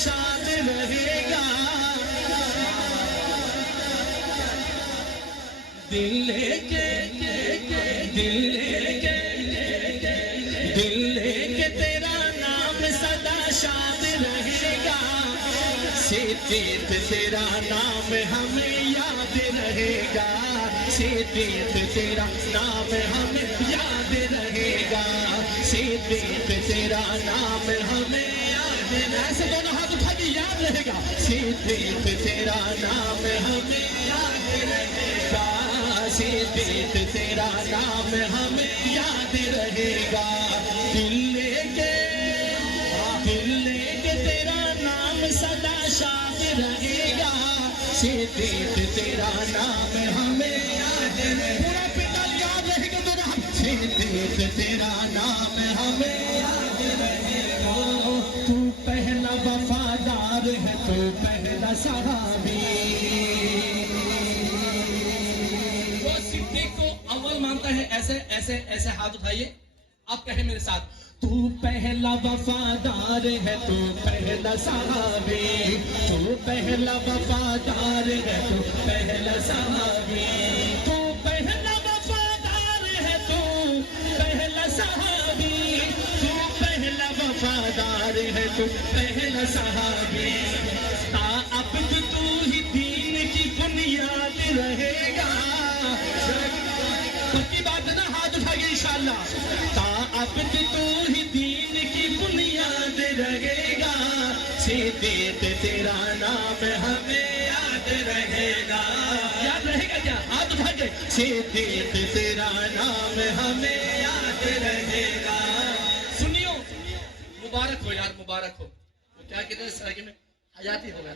شاد رہے گا دل لے کے تیرا نام سدا شاد رہے گا صدیق تیرا نام ہمیں یاد رہے گا صدیق تیرا نام ہمیں یاد رہے گا صدیق تیرا نام ہمیں یاد ایسے دونوں ہاتھ اٹھا کے یاد رہے گا صدیق تیرا نام ہمیں یاد رہے گا صدیق تیرا نام ہمیں یاد رہے گا دل لے کے تیرا نام سدا شاد رہے گا صدیق تیرا نام ہمیں یاد رہے گا پورا پیٹا یاد رہے گا میرا صدیق تیرا نام ہمیں یاد رہے گا تو پہلا وفادار ہے تو پہلا صحابی وہ صدیق کو اول مانتا ہے ایسے ایسے ایسے ہاتھ اٹھائیے آپ کہیں میرے ساتھ تو پہلا وفادار ہے تو پہلا صحابی تو پہلا وفادار ہے تو پہلا صحابی تو پہلا وفادار ہے تو پہلا صحابی تو پہلا وفادار ہے تو پہلا صحابی عبد تو ہی دین کی بنیاد رہے گا پکی بات ہے نا ہاتھ اٹھائیے انشاءاللہ عبد تو ہی دین کی بنیاد رہے گا صدیق تیرا نام ہمیں یاد رہے گا یاد رہے گا کیا ہاتھ اٹھا کے صدیق تیرا نام ہمیں یاد رہے گا سنیو مبارک ہو یار مبارک ہو وہ کیا کہتے ہیں سراغی میں حیاتی ہو گیا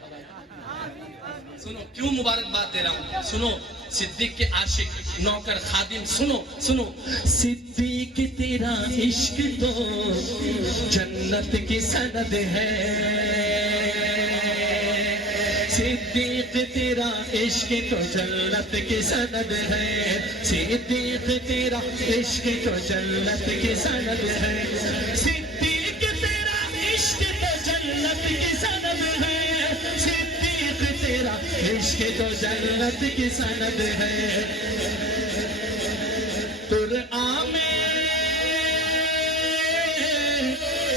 سنو کیوں مبارک بات دے رہا ہوں سنو صدیق کے عاشق نوکر خادم سنو صدیق تیرا عشق تو جنت کی سند ہے صدیق تیرا عشق تو جنت کی سند ہے صدیق تیرا عشق تو جنت کی سند ہے صدیق تیرا عشق تو جنت کی سند ہے تیرا عشق تو جنت کی سند ہے قرآن میں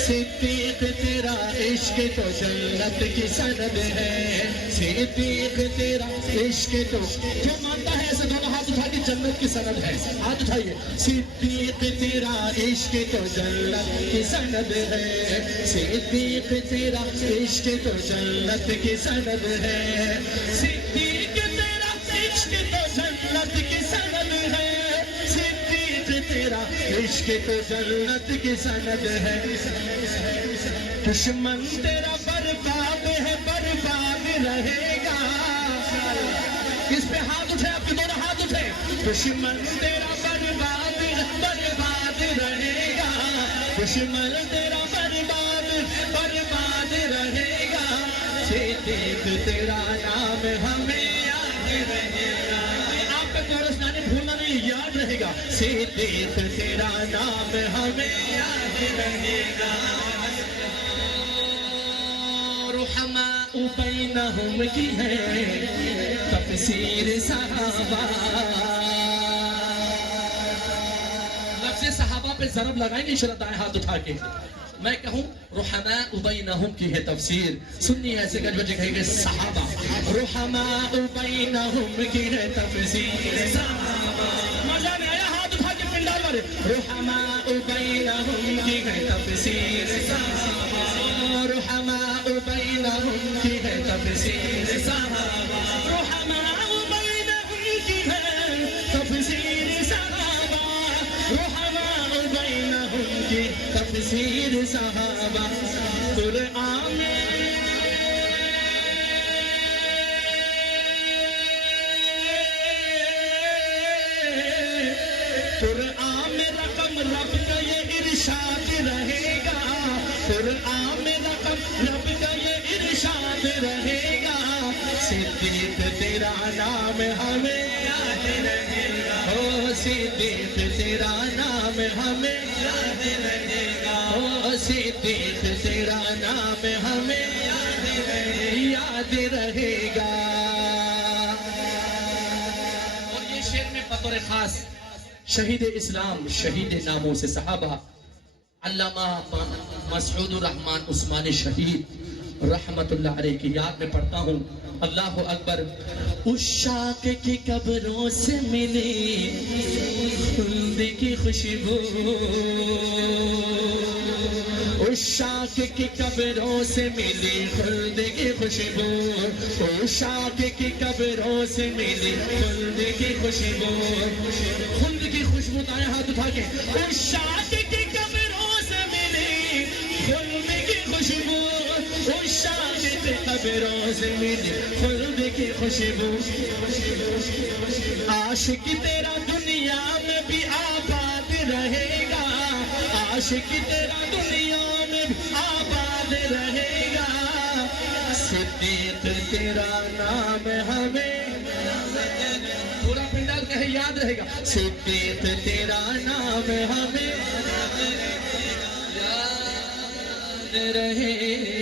صدیق تیرا عشق تو جنت کی سند ہے صدیق تیرا عشق تو جو مانتا ہے ایسے دونوں ہاتھ اٹھا کے جنت کی سند ہے ہاتھ اٹھائیے صدیق تیرا عشق تو جنت کی سند ہے صدیق تیرا عشق تو جنت کی سند ہے صدیق تیرا عشق تو جنت کی سند ہے صدیق تیرا عشق تو جنت کی سند ہے دشمن تیرا برباد ہے برباد رہے گا اس پہ ہاتھ اٹھے آپ کے دونوں ہاتھ اٹھے دشمن تیرا برباد رہے گا دشمن تیرا برباد رہے گا صدیق تیرا نام ہمیں یاد رہے گا آپ کا کورس گانے بھولنا نہیں یاد رہے گا صدیق تیرا نام ہمیں یاد رہے گا رحماء بینہم کی ہے تفسیر صحابہ لفظ صحابہ پہ ضرب لگائیں گے انشاءاللہ دائیں ہاتھ اٹھا کے میں کہوں رحماء بینہم کی ہے تفسیر سننی ایسے گج بجے کہیں گے صحابہ رحماء بینہم کی ہے تفسیر صحابہ مزہ نہیں آیا ہاتھ اٹھا کے پنڈال والے رحماء بینہم کی ہے تفسیر صحابہ رحماء بینہم کی ہے تفسیر صحابہ رحماء بینہم کی ہے تفسیر صحابہ رحماء بینہم کی تفسیر صحابہ قرآن میں قرآن میں رقم رب کا یہ ارشاد رہے گا قرآن میں رقم رب کا یہ ارشاد رہے گا صدیق تیرا نام ہمیں یاد رہے گا صدیق تیرا نام ہمیں صدیق تیرا نام ہمیں یاد رہے گا. اور یہ شعر میں بطور خاص شہید اسلام، شہید ناموں سے صحابہ علامہ مسعود الرحمن عثمانی شہید رحمت اللہ علیہ کی یاد میں پڑھتا ہوں. اللہ اکبر. عشاق کی قبروں سے ملی خلد کی خوشبو، عشاق کی قبروں سے ملی خلد کی خوشبو، عشاق کی قبروں سے ملی خلد کی خوشبو. خلد کی خوشبو دائیں ہاتھ اٹھا کے. عشاق کی قبروں سے ملی خلد کی خوشبو، عشاق کی قبروں سے ملی خلد کی خوشبو. عاشق تیرا دنیا میں بھی آباد رہے گا، عاشق تیرا دنیا میں بھی آباد رہے گا. صدیق تیرا نام ہمیں پورا پنڈال کہے یاد رہے گا. صدیق تیرا نام ہمیں یاد رہے